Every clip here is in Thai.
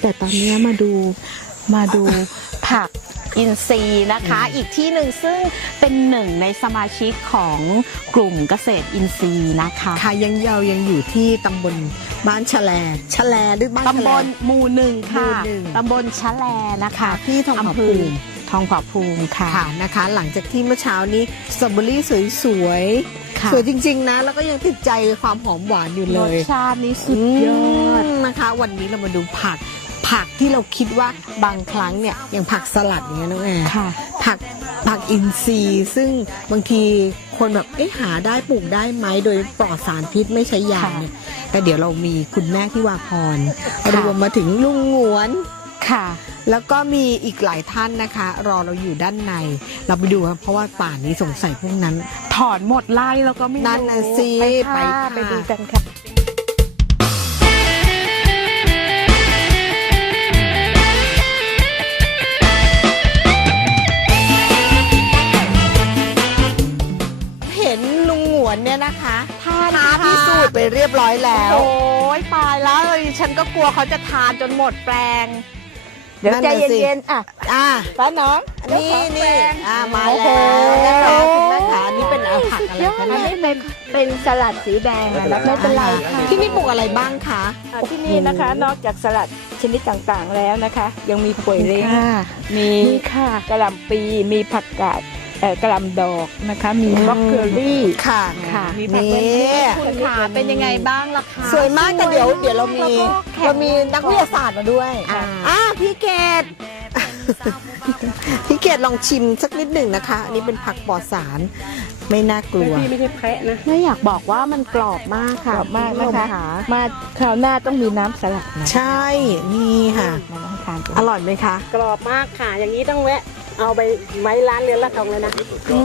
แต่ตอนนี้มาดูมาดูผักอินทรีย์นะคะ อีกที่หนึ่งซึ่งเป็นหนึ่งในสมาชิกของกลุ่มเกษตรอินทรีย์นะคะค่ะยังเรายังอยู่ที่ตำบลบ้านชะแลชะแลหรือบ้านชะตำแลบลหมู่หนึ่งค่ะหมู่หนึ่งตำบลชะแลนะคะที่ทองผาอำเภภูอมิ ทองผาภูมิค่ะค่ะนะคะ หลังจากที่เมื่อเช้านี้สตรอเบอรี่สวยๆค่ะสวยจริงๆนะ แล้วก็ยังติดใจความหอมหวานอยู่เลรสยชาตินี้สุดยอดมนะคะ วันนี้เรามาดูผักผักที่เราคิดว่าบางครั้งเนี่ยอย่างผักสลัดอย่างเงี้ยน้องแอร์ค่ะผักผักอินทรีย์ ซึ่งบางทีคนแบบเอ๊ะหาได้ปลูกได้ไหมโดยปลอดสารพิษไม่ใช้ยาค่ะเนี่ยแต่เดี๋ยวเรามีคุณแม่ที่วาพรค่ะรวมมาถึงลุงหงวน ค่ะ แล้วก็มีอีกหลายท่านนะคะ รอเราอยู่ด้านใน เราไปดูครับเพราะว่าป่านนี้สงสัยพวกนั้น ถอนหมดไล่แล้วก็ไม่รู้นั่นน่ะสิไปไปค่ะค่ะ ไปดูกันค่ะ เห็นลุงหงวนเนี่ยนะคะทานท้าพิสูจน์ไปเรียบร้อยแล้ว โอ้ยตายแล้วเลยฉันก็กลัวเขาจะทานจนหมดแปลง เดี๋ยวนั่นใจน่ะสิ เย็นๆอะอ่า ป้าน้องนี่นี่อ่ามาโอ้โหแล้วนะคะคุณแม่ขาอันนี้เป็นอาผักอะไรคะอันเนี่นี้ยเป็นเป็นสลัดสีแดงอะนะคะไม่เป็นไรค่ะที่นี่ปลูกอะไรบ้างคะอะที่นี่นะคะนอกจากสลัดชนิดต่างๆแล้วนะคะ ยังมีป่วยเล้ง ค่ะ มีนี่ค่ะกระหล่ำปีมีผักกาด เอ่อกระหล่ำดอกนะคะ มีบล็อกเกอรี่ ค่ะค่ะมีผักนี่เว้นคุณขาเป็นยังไงบ้างล่ะคะสวยมากแต่เดี๋ยวเดี๋ยวเรามีแล้วก็แข็งเรามีนักวิทยาศาสตร์มาด้วยอ่าอ่าพี่เกดพี่เกดลองชิมสักนิดหนึ่งนะคะ อันนี้เป็นผักปลอดสาร ไม่น่ากลัวพี่ไม่ได้แพะนะไม่อยากบอกว่ามันกรอบมากกค่ะรอบมากนะคะณผู้ชมมาคราวหน้าต้องมีน้ำสลัดนะใช่ นี่ค่ะมาลองทานกันอร่อยไหมคะ กรอบมากค่ะ อย่างนี้ต้องแวะ เอาไปไว้ร้านเรือนละทองเลยนะ อื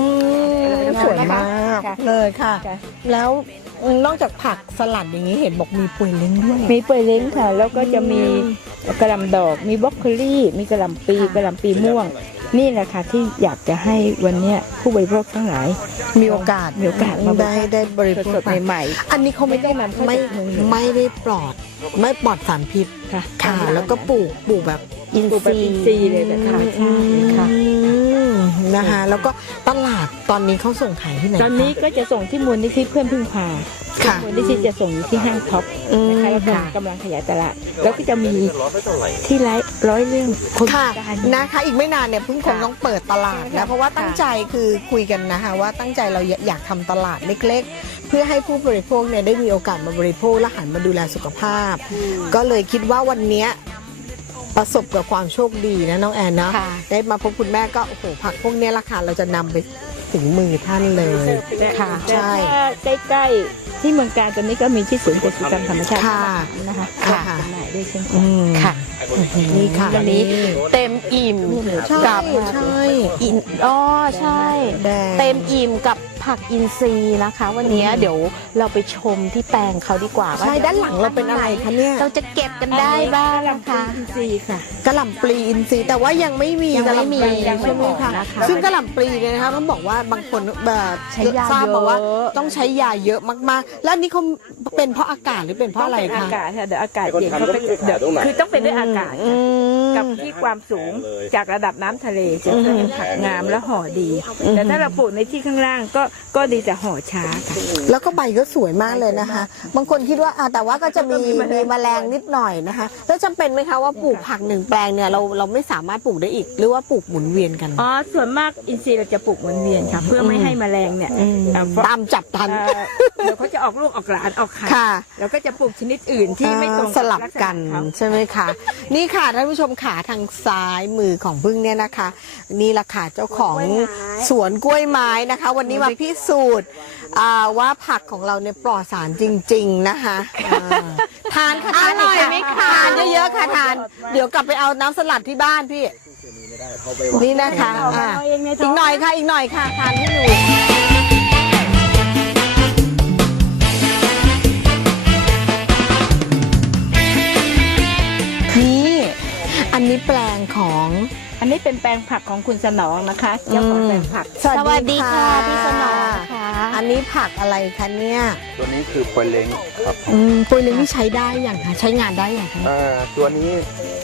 มสวยมากค่ะเลยค่ะ ค่ะ แล้วนอกจากผักสลัดอย่างนี้เห็นบอกมีป่วยเล้งด้วย มีป่วยเล้งค่ะ แล้วก็จะมีกระหล่ำดอก มีบล็อกโคลี่ มีกระหล่ำปีกระหล่ำปีม่วง นี่แหละค่ะที่อยากจะให้วันเนี้ยผู้บริโภคทั้งหลาย มีโอกาสมีโอกาสมาบริได้โภค ได้บริโภคสดๆใหม่ อันนี้เขาไม่ได้ไม่ได้นำเข้าไม่จากเมืองเหนือไม่ได้ปลอด ไม่ปลอดสารพิษค่ะ ค่ะ แล้วก็ปลูกปลูกแบบ อินปลูกทแบบรีอินย์ทรีย์เลยนะคะอืมค่ะนะคะแล้วก็ตลาดตอนนี้เขาส่งขายที่ไหนตอนนี้ก็จะส่งที่มูลนิธิเพื่อนพึ่งพาค่ะมูลนิธิจะส่งอยู่ที่ห้างท็อปอืมนะคะแล้วก็ค่ะกำลังขยายตลาด แล้วก็จะมีที่ไลฟ์ร้อยเรื่องคนค่ะการ นะคะ อีกไม่นานเนี่ยเพิ่งคงต้องเปิดตลาดนะค่ะ เพราะว่าตั้งใจคือคุยกันนะคะว่าตั้งใจเราอยากทำตลาดเล็ก ๆ เพื่อให้ผู้บริโภคเนี่ยได้มีโอกาสมาบริโภคและหันมาดูแลสุขภาพ ก็เลยคิดว่าวันเนี้ย ประสบกับความโชคดีนะน้องแอนนะค่ะได้มาพบคุณแม่ก็โอ้โหผักพวกเนี้ยราคาเราจะนำไปถึงมือท่านเลย ค่ะ ใช่แต่ถ้าใกล้ๆ ที่เมืองการตอนนี้ก็มีที่ศูนย์กสิกรรมธรรมชาติค่ะ นะคะค่ะจำหน่ายด้วยเช่นกันอืม ค่ะ นี่ค่ะวันนี้เต็มอิ่มใช่กับใช่ อินอ๋อใช่ แดง เต็มอิ่มกับ ผักอินทรีย์นะคะ วันนี้เดี๋ยวเราไปชมที่แปลงเขาดีกว่าว่าใช่ด้านหลังเราเป็นอะไรคะเนี่ยเราจะเก็บกันได้บ้างนะคะ อินทรีย์ค่ะกระหล่ำปลีอินทรีย์แต่ว่ายังไม่มียังไม่มีกะหล่ำปลียังไม่ใช่ไหมพอคะนะคะซึ่งกระหล่ำปลีเนี่ยนะคะต้องบอกว่าบางคนแบบใช้ยาทราบเยมาว่าอะ ต้องใช้ยาเยอะมากๆ แล้วอันนี้เขาเป็นเพราะอากาศหรือเป็นเพราะอะไรต้องเป็นอาคะกาศค่ะเดี๋ยวอากาศเย็นเขาก็จะเดี๋ยวคือต้องเป็นด้วยอากาศอืค่ะม กับที่ความสูงจากระดับน้ำทะเลจะทำให้ผักงามและห่อดี แต่ถ้าเราปลูกในที่ข้างล่างก็ก็ดีแต่ห่อช้าค่ะ แล้วก็ใบก็สวยมากเลยนะคะ บางคนคิดว่าอะแต่ว่าก็จะมีมีแมลงนิดหน่อยนะคะ แล้วจำเป็นไหมคะว่าปลูกผักหนึ่งแปลงเนี่ยเราเราไม่สามารถปลูกได้อีก หรือว่าปลูกหมุนเวียนกัน อ๋อส่วนมากอินทรีย์เราจะปลูกวนเวียนค่ะ เพื่อไม่ให้แมลงเนี่ยเอ่อเพราะตามจับทัน เอ่อเดี๋ยวเขาจะออกลูกออกหลานออกไข่ค่ะ แล้วก็จะปลูกชนิดอื่นที่ไม่ตรงสลับกันษณะเขา ใช่ไหมคะ นี่ค่ะท่านผู้ชมขาทางซ้ายมือของพึ่งเนี่ยนะคะ นี่แหละค่ะเจ้าของสวนกล้วยไม้นะคะ วันนี้มาพิสูจน์อ่าว่าผักของเราเนี่ยปลอดสารจริง ๆนะคะอ่าทานค่ะทานอร่อยไหมคะทานเยอะๆค่ะทาน เดี๋ยวกลับไปเอาน้ำสลัดที่บ้านพี่นี่นะคะอ่าอีกหน่อยค่ะอีกหน่อยค่ะทานให้หนูนี่ อันนี้แปลงของ อันนี้เป็นแปลงผักของคุณสนองนะคะเจ้าของแปลงผัก สวัสดีค่ะพี่สนองค่ะอันนี้ผักอะไรคะเนี่ยตัวนี้คือปวยเล้งครับอืมปุยเล้งนี่ใช้ได้อย่างคะใช้งานได้อย่างคะเอ่อตัวนี้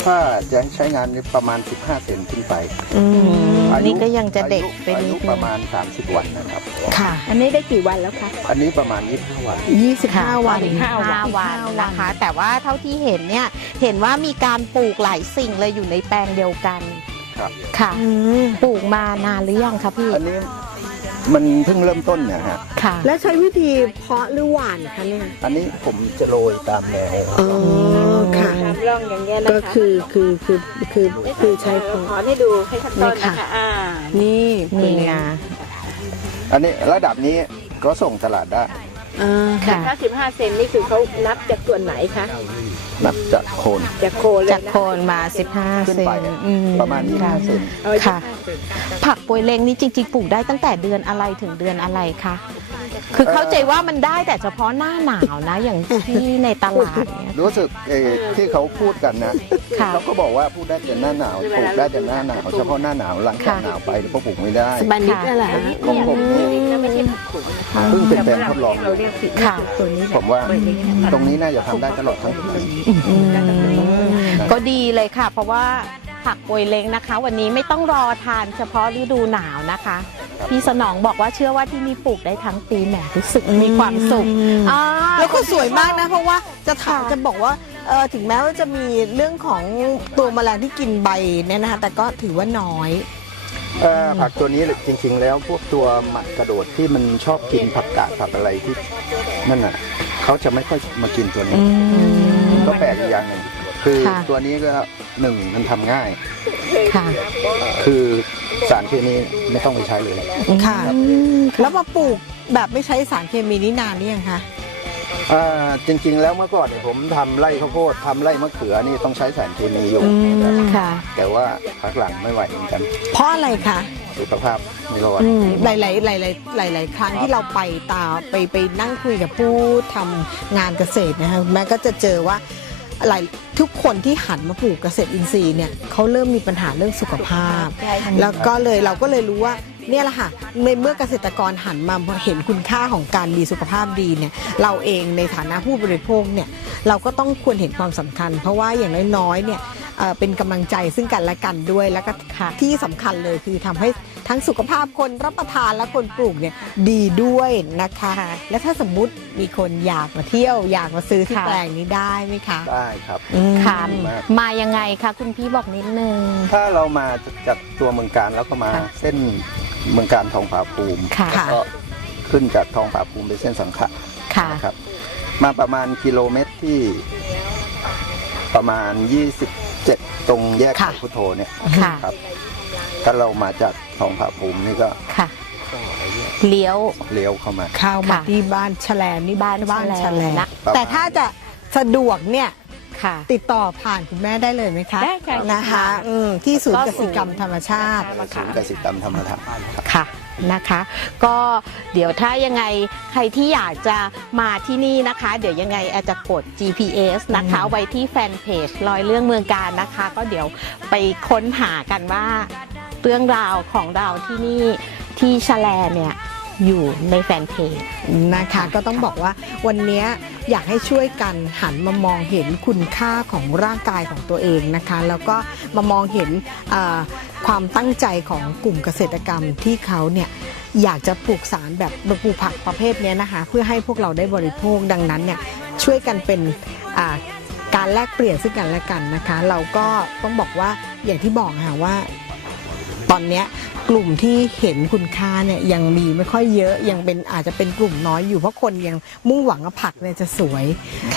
ถ้าจะใช้งานนี่ประมาณ 15 เซนขึ้นไปอืมอายุนี่ก็ยังจะเด็กไปอานิยุดนึประงมาณ 30 วันนะครับ ค่ะ อันนี้ได้กี่วันแล้วคะ อันนี้ประมาณ 25 วัน 25 วันอีกห้าวันนะคะ แต่ว่าเท่าที่เห็นเนี่ย เห็นว่ามีการปลูกหลายสิ่งเลยอยู่ในแปลงเดียวกัน ครับ ค่ะอืมปลูกมานานหรือยังคะพี่อันนี้มันเพิ่งเริ่มต้นเนี่ยฮะ ค่ะ แล้วใช้วิธีเพาะหรือหว่านคะเนี่ยอันนี้ผมจะโรยตามแนวอ๋อค่ะตามร่องอย่างเงี้ยนะคะก็คือคือคือคือคือใช้เพาะ ขอให้ดูให้ขั้นตอนนี่ค่ะนะคะอ่านี่นี่เป็นไงอันนี้ระดับนี้ก็ส่งตลาดได้ อ่าค่ะถ้า15เซนนี่คือเขานับจากส่วนไหนคะ นับจากโคนจากโคนเลยจากนะโคนมา 15 ขึ้นเซไปนอืมประมาณค่ะ 25เซน เอาค่ะ25เซนผักปวยเล้งนี่จริงๆปลูกได้ตั้งแต่เดือนอะไรถึงเดือนอะไรคะ คือเข้าใจว่ามันได้แต่เฉพาะหน้าหนาวนะ อย่างที่ในตลาดเนี่ย รู้สึกเออที่เขาพูดกันนะค่ะ เขาก็บอกว่าพูดได้แต่หน้าหนาวปลูกได้แต่หน้าหนาวเฉพาะหน้าหนาวหลังจากค่ะหนาวไปก็ปลูกไม่ได้สบายนิดนั่นแหละของผมนี่ไม่ใช่ผักขุนนะคะเพิ่งเป็นแปลงทดลองเราเรียกผิดค่ะ ตัวนี้แหละผมว่าตรงนี้น่าจะทำได้ตลอดทั้งปีก็ดีเลยค่ะ เพราะว่าผักปวยเล้งนะคะ วันนี้ไม่ต้องรอทานเฉพาะฤดูหนาวนะคะ พี่สนองบอกว่าเชื่อว่าที่นี่ปลูกได้ทั้งปีแหมรู้สึกมีความสุขอ่า แล้วก็สวยมากนะ เพราะว่าจะถามจะบอกว่าเออถึงแม้ว่าจะมีเรื่องของตัวแมลงที่กินใบเนี่ยนะคะแต่ก็ถือว่าน้อย เอ่อผักตัวนี้จริง ๆ แล้วพวกตัวหมัดกระโดดที่มันชอบกินผักกาดผักอะไรที่นั่นน่ะเขาจะไม่ค่อยมากินตัวนี้ ก็แปลกอีกอย่างหนึ่ง คือค่ะ ตัวนี้ก็หนึ่งมันทำง่าย ค่ะคือสารเคมีไม่ต้องไปใช้เลย ค่ะแล้วมาปลูกแบบไม่ใช้สารเคมีนี่นานนี่ยังคะ อ่าจริงๆ แล้วเมื่อก่อนเนี่ยผมทำไร่ข้าวโพดทำไร่มะเขือนี่ต้องใช้สารเคมีอยู่ค่ะ แต่ว่าพักหลังไม่ไหวเหมือนกันเพราะอะไรคะ สุขภาพไม่รอดหลาย ๆ หลาย ๆ หลาย ๆ ครั้งที่เราไปตาไปไปนั่งคุยกับผู้ทำงานเกษตรนะคะแม่ก็จะเจอว่า หลายทุกคนที่หันมาปลูกเกษตรอินทรีย์เนี่ยเขาเริ่มมีปัญหาเรื่องสุขภาพ แล้วก็เลยเราก็เลยรู้ว่าเนี่ยแหละค่ะในเมื่อเกษตรกรหันมาเห็นคุณค่าของการมีสุขภาพดีเนี่ยเราเองในฐานะผู้บริโภคเนี่ยเราก็ต้องควรเห็นความสำคัญ เพราะว่าอย่างน้อยๆเนี่ย เอ่อเป็นกำลังใจซึ่งกันและกันด้วยแล้วก็ค่ะที่สำคัญเลยคือทำให้ทั้งสุขภาพคนรับประทานและคนปลูกเนี่ยดีด้วยนะคะ และถ้าสมมุติมีคนอยากมาเที่ยว อยากมาซื้อที่ค่ะแปลงนี้ได้ไหมคะได้ครับอืมค่ะดีมากมายังไงคะคุณพี่บอกนิดนึง ถ้าเรามาจากตัวเมืองการแล้วก็มาค่ะเส้นเมืองการทองผาภูมิค่ะค่ะก็ขึ้นจากทองผาภูมิไปเส้นสังขะค่ะนะครับมาประมาณกิโลเมตรที่ประมาณ27 ตรงแยกค่ะเขาพุทโธเนี่ยค่ะ ครับถ้าเรามาจากทองผาภูมินี่ก็ค่ะ เลี้ยว เลี้ยวเข้ามา เข้ามาค่ะที่บ้านแฉลมนี่บ้านบ้านแฉแฉลลมมนะ แต่ถ้าจะสะดวกเนี่ยค่ะ ติดต่อผ่านคุณแม่ได้เลยไหมคะได้ค่ะนะคะอืมที่ศูนย์กสิกรรมธรรมชาติ ศูนย์เกษตรกรรมธรรมทานครับ ค่ะ นะคะ ก็เดี๋ยวถ้ายังไงใครที่อยากจะมาที่นี่นะคะ เดี๋ยวยังไงอาจจะกด GPS นะคะ ไว้ที่แฟนเพจลอยเรื่องเมืองการนะคะ ก็เดี๋ยวไปค้นหากันว่าเรื่องราวของเราที่นี่ที่ชะแลเนี่ย อยู่ในแฟนเพจนะคะก็ต้องบอกว่าวันนี้อยากให้ช่วยกันหันมามองเห็นคุณค่าของร่างกายของตัวเองนะคะ แล้วก็มามองเห็นอ่าความตั้งใจของกลุ่มเกษตรกรรมที่เขาเนี่ยอยากจะปลูกสารแบบปลูกผักประเภทเนี้ยนะคะ เพื่อให้พวกเราได้บริโภคดังนั้นเนี่ยช่วยกันเป็นอ่าการแลกเปลี่ยนซึ่งกันและกันนะคะ เราก็ต้องบอกว่าอย่างที่บอกค่ะว่า ตอนเนี้ยกลุ่มที่เห็นคุณค่าเนี่ยยังมีไม่ค่อยเยอะยังเป็นอาจจะเป็นกลุ่มน้อยอยู่เพราะคนยังมุ่งหวังว่าผักเนี่ยจะสวย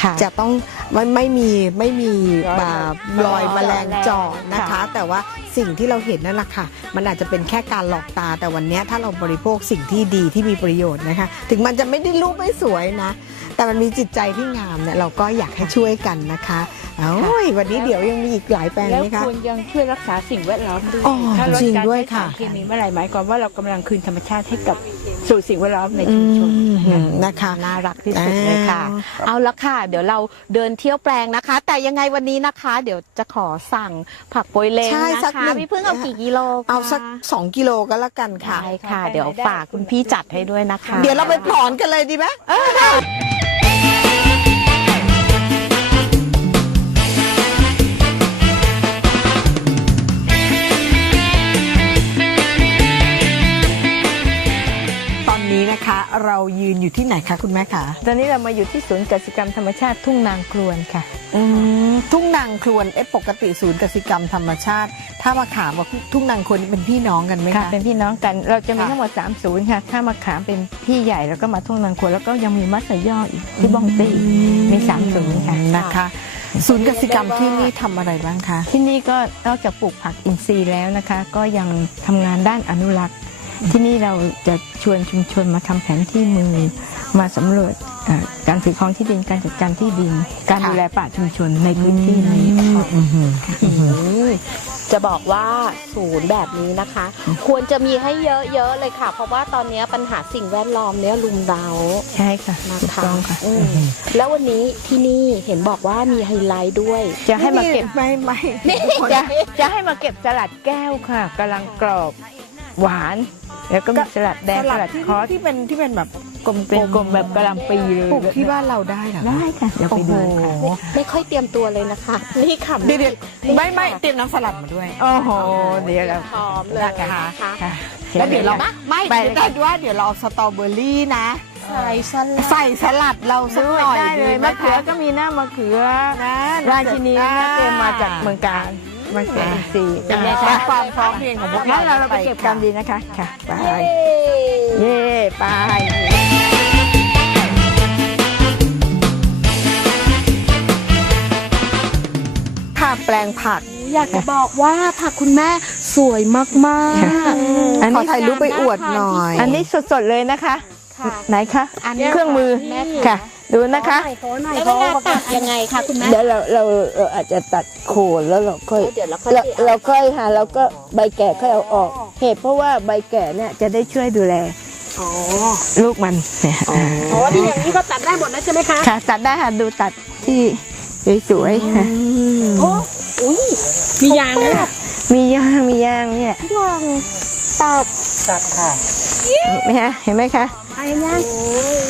ค่ะจะต้องไม่ไม่มีไม่มีรอยบาปรอยแมลงเจาะนะคะ ค่ะ แต่ว่าสิ่งที่เราเห็นนั่นแหละค่ะ มันอาจจะเป็นแค่การหลอกตาแต่วันเนี้ยถ้าเราบริโภคสิ่งที่ดีที่มีประโยชน์นะคะ ถึงมันจะไม่ได้รูปไม่สวยนะ แต่มันมีจิตใจที่งามเนี่ยเราก็อยากให้ช่วยกันนะคะโอ้ยวันนี้เดี๋ยวยังมีอีกหลายแปลงแล้วไหมคะควรยังช่วยรักษาสิ่งแวดล้อมด้วยอ๋อถ้าลดจริงการด้วยใช้ค่ะสารเคมีเมื่อไหร่หมายความว่าเรากำลังคืนธรรมชาติให้กับสู่สิ่งแวดล้อมในชุมชนอืมนะคะน่ารักที่สุดเลยค่ะ เอาละค่ะ เดี๋ยวเราเดินเที่ยวแปลงนะคะ แต่ยังไงวันนี้นะคะ เดี๋ยวจะขอสั่งผักโปยเลงใช่นะสักคะหนึ่งพี่เพิ่งเอากี่กิโลคะเอาสัก2กิโลก็แล้วกันค่ะได้ค่ะ เดี๋ยวฝากคุณพี่จัดให้ด้วยนะคะ เดี๋ยวเราไปถอนกันเลยดีไหม เรายืนอยู่ที่ไหนคะคุณแม่คะตอนนี้เรามาอยู่ที่ศูนย์กสิกรรมธรรมชาติทุ่งนางครวนค่ะ อืมทุ่งนางครวนเอ๊ะปกติศูนย์กสิกรรมธรรมชาติ ถ้ามาขามกับทุ่งนางครวนเป็นพี่น้องกันไหมค่ะคะเป็นพี่น้องกันเราจะมีค่ะ ทั้งหมด3ศูนย์ค่ะ ถ้ามาขามเป็นพี่ใหญ่แล้วก็มาทุ่งนางครวนแล้วก็ยังมีมัสย่ออีกที่บ้องตีมีสามศูนย์ค่ะ นะคะ ศูนย์กสิกรรมที่นี่ทำอะไรบ้างคะ ที่นี่ก็นอกจากปลูกผักอินทรีย์แล้วนะคะ ก็ยังทำงานด้านอนุรักษ์ ที่นี่เราจะชวนชุมชนมาทำแผนที่มือมาสำรวจเอ่อการถือครองที่ดินการจัดการที่ดิน การค่ะดูแลป่าชุมชนในพื้นที่นี้จะบอกว่าศูนย์แบบนี้นะคะ ควรจะมีให้เยอะๆเลยค่ะ เพราะว่าตอนนี้ปัญหาสิ่งแวดล้อมเนี้ยลุมเราใช่ค่ะนะถูกคะต้องค่ะอืมแล้ววันนี้ที่นี่เห็นบอกว่ามีไฮไลท์ด้วย จะให้มาเก็บไม่ไม่จะจะให้มาเก็บสลัดแก้วค่ะกำลังกรอบหวาน แล้วก็มีสลัดแดงสลัดที่คอสที่เป็นที่เป็นแบบกลมๆเป็นกลมแบบกะหล่ำปีเลยปลูกที่บ้านเราได้เหรอคะได้ค่ะเดี๋ยวไปดูค่ะโอ้โหไม่ค่อยเตรียมตัวเลยนะคะ นี่ค่ะเดี๋ยวเดี๋ยวนี่ไม่ไม่ค่ะเตรียมน้ำสลัดมาด้วยโอ้โหเดี๋ยวเราพร้อมเลยนะคะค่ะแล้วเดี๋ยวเรามาไม่ไปแต่ว่าเดี๋ยวเราเอาสตรอเบอรี่นะใส่สลัดใส่สลัดเราสักหน่อยได้เลยดีไหมะเขือคก็มีหน้ามะเขือนะราชินีนะเตรียมมาจากเมืองการ มะเขืออินทรีย์เป็นไงอ่าคะความพร้อมเพรียงของพวกงั้เรานเราเราไปเก็บกันดีนะคะค่ะไปเย้เย่ไปค่ะแปลงผัก อยากจะบอกว่าผักคุณแม่สวยมากอันขอนี้ถ่ายรูปไปอวดหน่อย อันนี้สดๆเลยนะคะๆค่ะ ไหนคะ อันนี้เครื่องมือแม่ค่ะ ดูนะคะแล้วเวลาตัดยังไงคะคุณแม่ เดี๋ยวเราเราเราอาจจะตัดโคนแล้วเราค่อยเดี๋ยวเราค่อยเราเอา เราค่อยค่ะเราก็ใบแก่ค่อยเอาออก เหตุเพราะว่าใบแก่เนี่ยจะได้ช่วยดูแลอ๋อลูกมันเนี่ยอ๋อที่อย่างนี้ก็ตัดได้หมดนะใช่ไหมคะค่ะตัดได้ค่ะดูตัดที่สวยๆค่ะโอ้อุ้ยมียางด้วยมีย่างมีย่างเนี่ย ยางตัดตัดค่ะเห็น ไหมคะเห็นไหมคะไอ้ยาง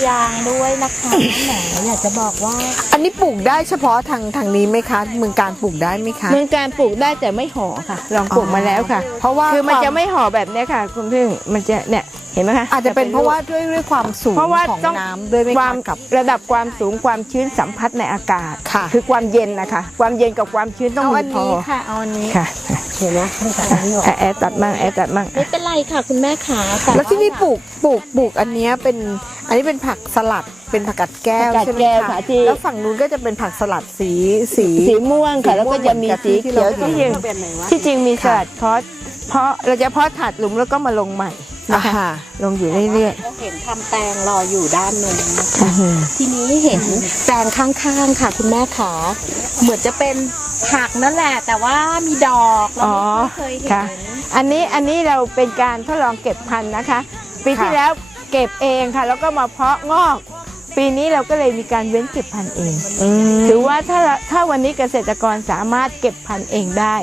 ยางด้วยนะคะแหมอยากจะบอกว่า อันนี้ปลูกได้เฉพาะทางทางนี้ไหมคะเมืองการปลูกได้ไหมคะเมืองการปลูกได้แต่ไม่ห่อค่ะ ลองปลูกมาแล้วค่ะ เพราะว่าคือมันวาจะไม่ห่อแบบเนี้ยค่ะ คุณพึ่งมันจะเนี่ยเห็นไหมคะอาจจะเป็นเพราะว่าด้วยด้วยความสูงเพราะว่าของต้องน้ำด้วยไหมความคะกับระดับความสูงความชื้นสัมผัสในอากาศค่ะ คือความเย็นนะคะ ความเย็นกับความชื้นต้องเอามีอันพอนี้ค่ะเอาอันนี้ค่ะ เห็นไหมแอร์แอร์ตัดมั่งแอร์ตัดมั่งไม่เป็นไรค่ะคุณแม่ขาต่าแล้วที่นี่ปลูกปลูกปลูกอันเนี้ยเป็นอันนี้เป็นผักสลัดเป็นผักกัดแก้วผักกาดใช่ไหมแก้วคะค่ะที่แล้วฝั่งนู้นก็จะเป็นผักสลัดสีสีสีม่วงค่ะสีม่วงแล้วก็จะมีสีเหมือนกับที่เขียวเราที่จริงแบบไหนวะที่จริงมีสค่ะลัดคอสเพราะเราจะเพาะถาดหลุมแล้วก็มาลงใหม่อ่า นะคะค่ะลงอยู่เรื่อยก็เห็นทำแปลงรออยู่ด้านนู้นนะคะๆทีนี้เห็นแปลงข้างๆค่ะ คุณแม่ขาเหมือนจะเป็นผักนั่นแหละ แต่ว่ามีดอกเราอ๋อไม่เคยเห็ค่ะ น อันนี้อันนี้เราเป็นการทดลองเก็บพันธุ์นะคะ ปีที่ค่ะ แล้วเก็บเองค่ะ แล้วก็มาเพาะงอก ปีนี้เราก็เลยมีการเว้นเก็บพันธุ์เอง ถือว่าถ้าถ้าวันนี้เกษตรกรสามารถเก็บพันธุ์เองได้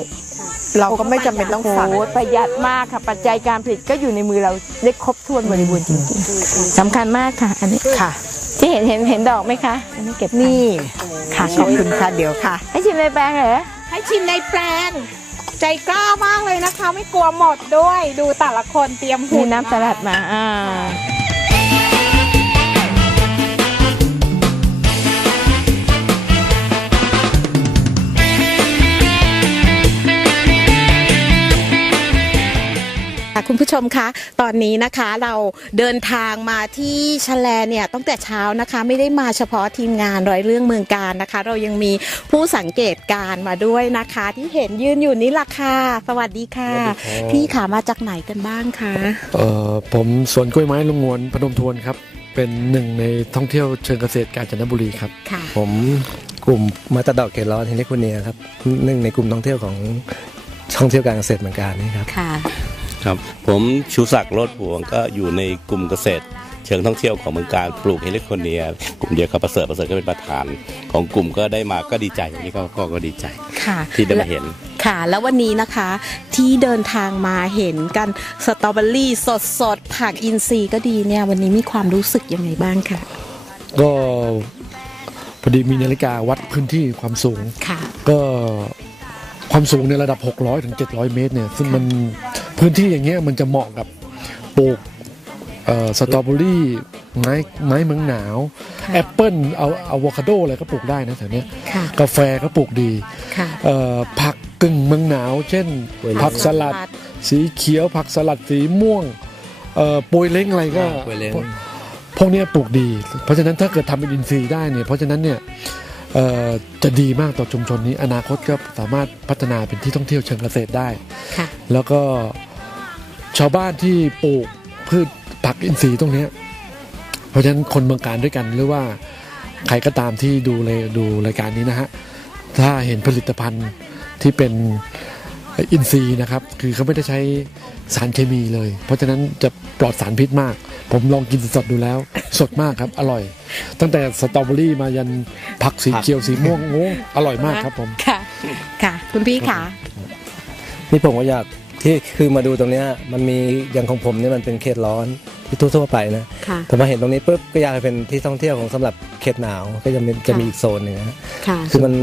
เราก็ไม่จำเป็นต้องสั่งโอ้โหประหยัดมากค่ะ ปัจจัยการผลิตก็อยู่ในมือเราได้ครบถ้วนบริบูรณ์จริงๆสำคัญมากค่ะ อันนี้ค่ะ ที่เห็นเห็นเห็นดอกไหมคะอันนี้เก็บพัธุ์นี่ ค่ะขอบคุณค่ะเดี๋ยวค่ะ ให้ชิมในแปลงเหรอให้ชิมในแปลง ใจกล้ามากเลยนะคะ ไม่กลัวหมดด้วย ดูแต่ละคนเตรียมมีหุ่นน้ำสลัดมาอ่า ค่ะคุณผู้ชมคะตอนนี้นะคะเราเดินทางมาที่ชะแลเนี่ยตั้งแต่เช้านะคะไม่ได้มาเฉพาะทีมงานร้อยเรื่องเมืองการนะคะ เรายังมีผู้สังเกตการณ์มาด้วยนะคะ ที่เห็นยืนอยู่นี่ล่ะค่ะสวัสดีค่ะสวัสดีครับพี่ขามาจากไหนกันบ้างคะเอ่อผมสวนกล้วยไม้ลุงงวนพนมทวนครับ เป็นหนึ่งในท่องเที่ยวเชิงเกษตรกาญจนบุรีครับค่ะผมกลุ่มมาตาดอกเกตร้อนเฮลิคูเนียครับหนึ่งในกลุ่มท่องเที่ยวของท่องเที่ยวการเกษตรเหมือนกันนี่ครับค่ะ ครับผมชูศักดิ์โรดพวงก็อยู่ในกลุ่มเกษตร เชิงท่องเที่ยวของเมืองการปลูกเฮลิโคเนีย กลุ่มเดียวกับประเสริฐประเสริฐก็เป็นประธาน ของกลุ่มก็ได้มาก็ดีใจวันนี้ก็ก็ก็ดีใจค่ะที่ได้มาเห็นค่ะ แล้ววันนี้นะคะที่เดินทางมาเห็นกันสตรอเบอรี่สดสดๆผักอินทรีย์ก็ดีเนี่ยวันนี้มีความรู้สึกยังไงบ้างคะก็พอดีมีนาฬิกาวัดพื้นที่ความสูงค่ะก็ความสูงในระดับ 600ถึง700 เมตรเนี่ยซึ่งมัน พื้นที่อย่างเงี้ยมันจะเหมาะกับปลูกเอ่อสตรอเบอรี่ไม้ไม้เมืองหนาวค่ะแอปเปิลเอาอะโวคาโดอะไรก็ปลูกได้นะแถวเนี้ยค่ะกาแฟก็ปลูกดีค่ะเอ่อผักกึ่งเมืองหนาว เช่น ผักสลัด สีเขียว ผักสลัดสีม่วงเอ่อโปยเล้งอะไรก็โปยเล้งพวกพวกเนี้ยปลูกดี เพราะฉะนั้นถ้าเกิดทำเป็นอินทรีย์ได้เนี่ยเพราะฉะนั้นเนี่ยเอ่อจะดีมากต่อชุมชนนี้ อนาคตก็สามารถพัฒนาเป็นที่ท่องเที่ยวเชิงเกษตรได้ค่ะแล้วก็ ชาวบ้านที่ปลูกพืชผักอินทรีย์ตรงเนี้ยเพราะฉะนั้นคนเมืองการด้วยกันหรือว่าใครก็ตามที่ดูเลยดูรายการนี้นะฮะ ถ้าเห็นผลิตภัณฑ์ที่เป็นอินทรีย์นะครับ คือเขาไม่ได้ใช้สารเคมีเลย เพราะฉะนั้นจะปลอดสารพิษมาก ผมลองกินสดๆดูแล้ว สดมากครับ อร่อย ตั้งแต่สตรอเบอรี่มายันผักสีเขียวสีม่วงโอ้อร่อยมากครับผม ค่ะ ค่ะ คุณพี่ค่ะ นี่ผมก็อยาก ที่คือมาดูตรงเนี้ยมันมีอย่างของผมเนี่ยมันเป็นเขตร้อนที่ทั่วๆไปนะค่ะ แต่มาเห็นตรงนี้ปุ๊บก็อยากให้เป็นที่ท่องเที่ยวของสำหรับเขตหนาวก็จะมีจะมีอีกโซนหนึ่งนะฮะค่ะ คือมัน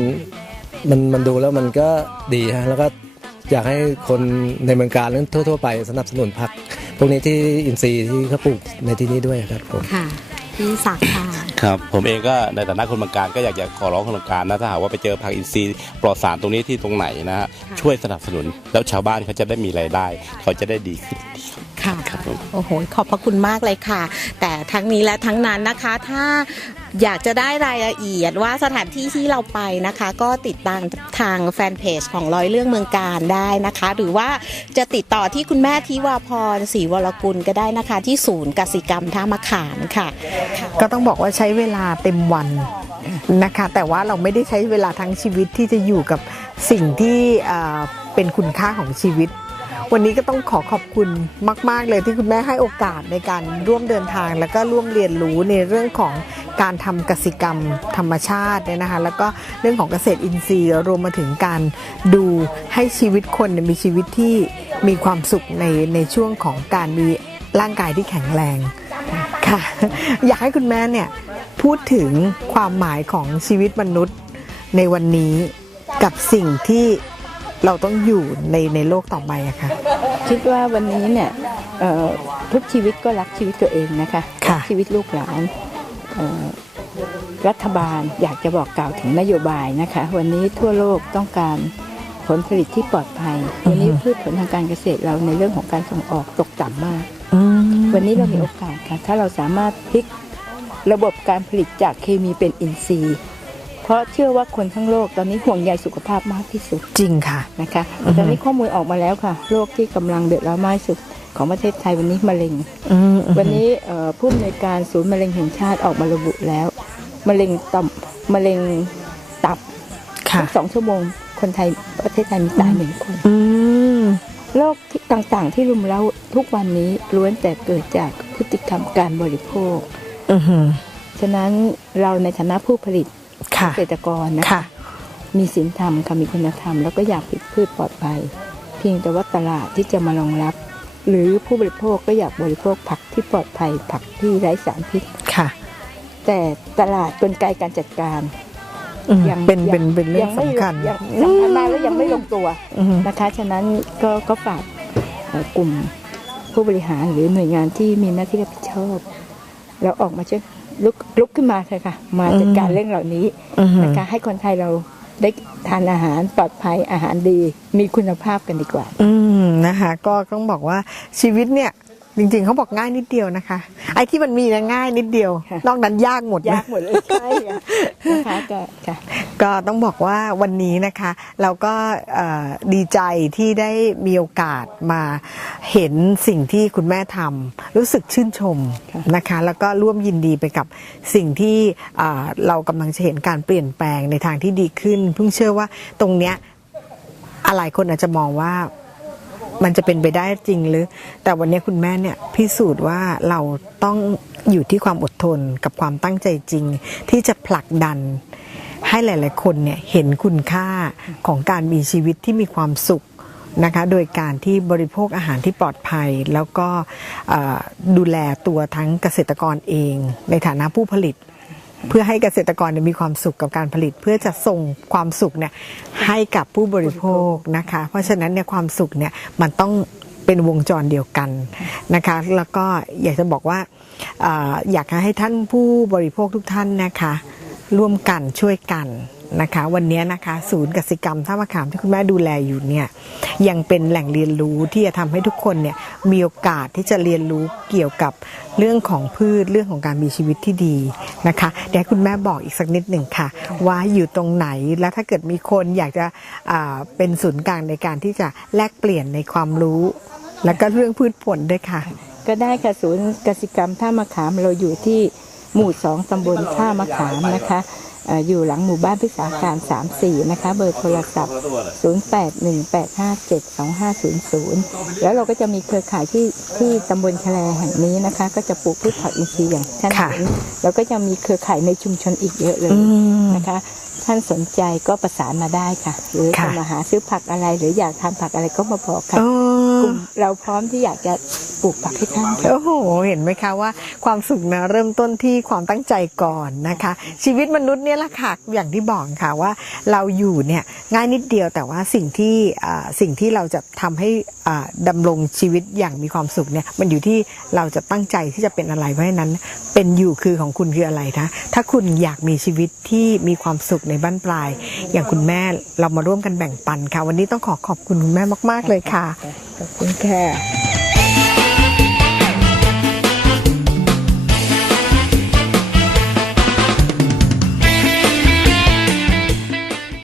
มันมันดูแล้วมันก็ดีฮะแล้วก็อยากให้คนในเมืองการนั้นทั่ว ๆ ไปสนับสนุนพักพวกนี้ที่อินทรีย์ที่เขาปลูกในที่นี้ด้วยครับผม ค่ะพี่ศักดิ์ค่ะ ครับผมเองก็ในฐานะคนเมืองการก็อยากจะขอร้องคนเมืองการนะถ้าหากว่าไปเจอผักอินทรีย์ปลอดสารตรงนี้ที่ตรงไหนนะฮะช่วยสนับสนุนแล้วชาวบ้านเขาจะได้มีรายได้ เขาจะได้ดีขึ้น ค่ะครับผมโอ้โห ขอบพระคุณมากเลยค่ะ แต่ทั้งนี้และทั้งนั้นนะคะ ถ้าอยากจะได้รายละเอียดว่าสถานที่ที่เราไปนะคะ ก็ติดตามทางแฟนเพจของร้อยเรื่องเมืองการได้นะคะ หรือว่าจะติดต่อที่คุณแม่ทิวาพรศรีวรกุลก็ได้นะคะ ที่ศูนย์กสิกรรมท่ามะขามค่ะ ก็ต้องบอกว่าใช้เวลาเต็มวันนะคะ แต่ว่าเราไม่ได้ใช้เวลาทั้งชีวิตที่จะอยู่กับสิ่งที่อ่าเป็นคุณค่าของชีวิต วันนี้ก็ต้องขอขอบคุณมาก ๆ เลยที่คุณแม่ให้โอกาสในการร่วมเดินทาง แล้วก็ร่วมเรียนรู้ในเรื่องของการทำกสิกรรมธรรมชาติเนี่ยนะคะ แล้วก็เรื่องของเกษตรอินทรีย์รวมมาถึงการดูให้ชีวิตคนมีชีวิตที่มีความสุขในในช่วงของการมีร่างกายที่แข็งแรงค่ะ อยากให้คุณแม่เนี่ยพูดถึงความหมายของชีวิตมนุษย์ในวันนี้กับสิ่งที่ เราต้องอยู่ในในโลกต่อไปอะค่ะ คิดว่าวันนี้เนี่ยเอ่อทุกชีวิตก็รักชีวิตตัวเองนะคะค่ะรักชีวิตลูกหลานเอ่อรัฐบาลอยากจะบอกกล่าวถึงนโยบายนะคะ วันนี้ทั่วโลกต้องการผลผลิตที่ปลอดภัย วันนี้พืชผลทางการเกษตรเราในเรื่องของการส่งออกตกต่ำมาก วันนี้เรามีโอกาสค่ะ ถ้าเราสามารถพลิกระบบการผลิตจากเคมีเป็นอินทรีย์ เพราะเชื่อว่าคนทั้งโลกตอนนี้ห่วงใยสุขภาพมากที่สุดจริงค่ะนะคะตอนนี้ข้อมูลออกมาแล้วค่ะโรคที่กำลังเดือดร้อนมากที่สุดของประเทศไทยวันนี้มะเร็งวันนี้เอ่อผู้อำนวยการศูนย์มะเร็งแห่งชาติออกมาระบุแล้ว มะเร็งต่อมมะเร็งตับค่ะทุกสองชั่วโมงคนไทยประเทศไทยมีตายหนึ่งคนอืมโรคที่ต่างๆ ที่รุมเร้าทุกวันนี้ล้วนแต่เกิดจากพฤติกรรมการบริโภคอือหือฉะนั้นเราในฐานะผู้ผลิตค่ะ เกษตรกรนะค่ะมีศีลธรรมค่ะมีคุณธรรม แล้วก็อยากผลิตพืชปลอดภัย เพียงแต่ว่าตลาดที่จะมารองรับ หรือผู้บริโภคก็อยากบริโภคผักที่ปลอดภัย ผักที่ไร้สารพิษค่ะ แต่ตลาดกลไกการจัดการอืมยังเป็นยังเป็นเป็นเรื่องยังไม่สำคัญยังสำคัญมากแล้วยังไม่ลงตัวอือหือนะคะฉะนั้นก็ก็ฝากเอ่อกลุ่มผู้บริหารหรือหน่วยงานที่มีหน้าที่รับผิดชอบแล้วออกมาช่วย ลุกลุกขึ้นมาเลยค่ะ มาจัดการเรื่องเหล่านี้อือหือนะคะให้คนไทยเราได้ทานอาหารปลอดภัยอาหารดี มีคุณภาพกันดีกว่า อืมนะคะ ก็ต้องบอกว่าชีวิตเนี่ย จริงๆเขาบอกง่ายนิดเดียวนะคะ ไอ้ที่มันมีนะง่ายนิดเดียว ค่ะ นอกนั้นยากหมดนะ ยากหมดเลยใช่ค่ะนะคะก็ค่ะ ก็ต้องบอกว่าวันนี้นะคะเราก็เอ่อดีใจที่ได้มีโอกาสมาเห็นสิ่งที่คุณแม่ทำรู้สึกชื่นชมนะคะ แล้วก็ร่วมยินดีไปกับสิ่งที่อ่าเรากำลังจะเห็นการเปลี่ยนแปลงในทางที่ดีขึ้น เพิ่งเชื่อว่าตรงเนี้ย อะไรคนอาจจะมองว่า มันจะเป็นไปได้จริงหรือ แต่วันนี้คุณแม่เนี่ยพิสูจน์ว่าเราต้องอยู่ที่ความอดทนกับความตั้งใจจริง ที่จะผลักดันให้หลาย ๆ คนเนี่ยเห็นคุณค่าของการมีชีวิตที่มีความสุขนะคะโดยการที่บริโภคอาหารที่ปลอดภัย แล้วก็ดูแลตัวทั้งเกษตรกรเอง ในฐานะผู้ผลิต เพื่อให้เกษตรกรมีความสุขกับการผลิต เพื่อจะส่งความสุขเนี่ยให้กับผู้บริโภคนะคะ เพราะฉะนั้นเนี่ยความสุขเนี่ยมันต้องเป็นวงจรเดียวกันนะคะ แล้วก็อยากจะบอกว่าอยากให้ท่านผู้บริโภคทุกท่านนะคะ ร่วมกันช่วยกัน นะคะวันนี้นะคะศูนย์กสิกรรมท่ามะขามที่คุณแม่ดูแลอยู่เนี่ยยังเป็นแหล่งเรียนรู้ที่จะทำให้ทุกคนเนี่ยมีโอกาสที่จะเรียนรู้เกี่ยวกับเรื่องของพืชเรื่องของการมีชีวิตที่ดีนะคะเดี๋ยวคุณแม่บอกอีกสักนิดหนึ่งค่ะ ว่าอยู่ตรงไหนและถ้าเกิดมีคนอยากจะเป็นศูนย์กลางในการที่จะแลกเปลี่ยนในความรู้ แล้วก็เรื่องพืชผลด้วยค่ะ ก็ได้ค่ะศูนย์กสิกรรมท่ามะขามเราอยู่ที่หมู่สองตำบลท่ามะขามนะคะ อ่ออยู่หลังหมู่บ้านพิสาการ 34 นะคะ เบอร์โทรศัพท์ 0818572500 แล้วเราก็จะมีเครือข่ายที่ที่ตำบลแฉลแห่งนี้นะคะ ก็จะปลูกพืชผักอินทรีย์อย่างท่านค่ะเห็นแล้วก็จะมีเครือข่ายในชุมชนอีกเยอะเลยนะคะ ท่านสนใจก็ประสานมาได้ค่ะ หรือค่ะจะมาหาซื้อผักอะไรหรืออยากทานผักอะไรก็มาบอกค่ะโอ้กลุ่มเราพร้อมที่อยากจะ ปลูกผักให้ท่านค่ะโอ้โห เห็นไหมคะว่าความสุขนะเริ่มต้นที่ความตั้งใจก่อนนะคะ ชีวิตมนุษย์เนี่ยแหละค่ะอย่างที่บอกค่ะว่าเราอยู่เนี่ยง่ายนิดเดียวแต่ว่าสิ่งที่อ่าสิ่งที่เราจะทำให้อ่าดำรงชีวิตอย่างมีความสุขเนี่ยมันอยู่ที่เราจะตั้งใจที่จะเป็นอะไรเพราะฉะนั้นเป็นอยู่คือของคุณคืออะไรนะถ้าคุณอยากมีชีวิตที่มีความสุขในบ้านปลาย อย่างคุณแม่เรามาร่วมกันแบ่งปันค่ะ วันนี้ต้องขอขอบคุณคุณแม่มาก ๆเลยค่ะขอบคุณค่ะ